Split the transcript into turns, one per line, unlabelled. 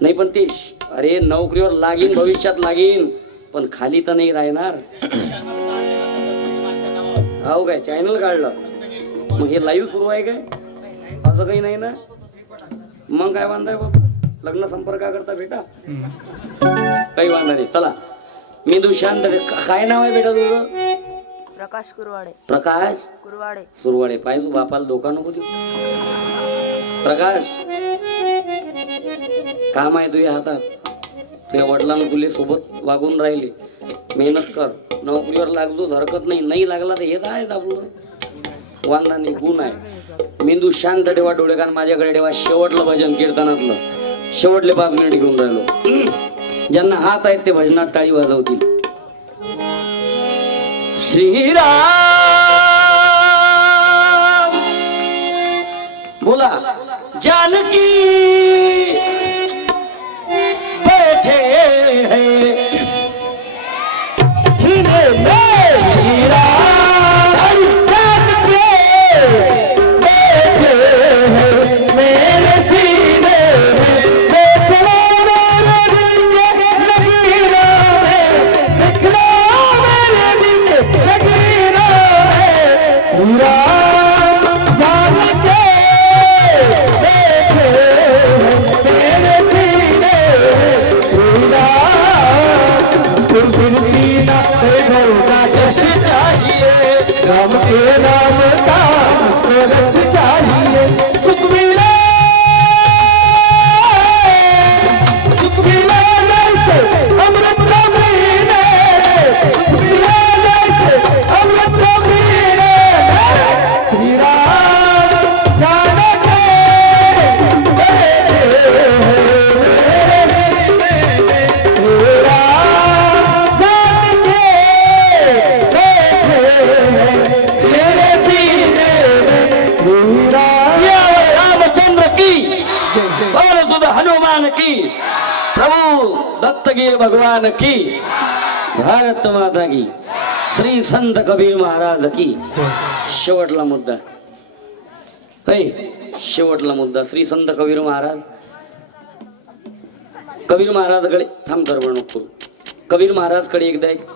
नाही पण ते अरे नोकरीवर लागीन भविष्यात लागीन पण खाली तर नाही राहणार. हो काय चॅनल काढलं. मग हे लाईव्ह सुरू आहे काय? असं काही नाही ना? मग काय वांदा बाबा? लग्न संपर्क करता बेटा काही वांदा नाही. चला. मी दुशांत काय नाव आहे बेटा तुझं?
प्रकाश कुरवाडे.
प्रकाश?
कुरवाडे.
सुरवाडे पाय तू बापाला धोका नको देऊ. प्रकाश? काम आहे तुझ्या हातात. तुझ्या वडिलांना तुले सोबत वागून राहिले. मेहनत कर. नोकरीवर लागलोच हरकत नाही. नाही लागला तर हेच आहेच आपलं. वांदा नाही गुण आहे. मेंदू शांत ठेवा डोळेकान माझ्याकडे ठेवा शेवटलं भजन कीर्तनातलं. शेवटले पाच मिनिट घेऊन राहिलो. ज्यांना हात आहेत ते भजनात टाळी वाजवतील. श्रीराम. बोला. जानकी. রাম কে রাম की। प्रभु दत्तगीर भगवान की। भारत माता की। श्री संत कबीर महाराज की। शेवटला मुद्दा। है शेवटला मुद्दा. श्री संत कबीर महाराज। कबीर महाराजकडे थांब करू. कबीर महाराजकडे एकदा एक